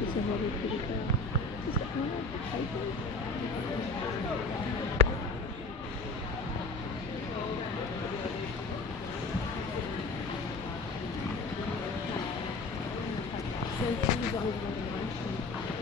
이제 머리 그릴까요? 진짜 아이고. Sen iyi bir algıları var şimdi.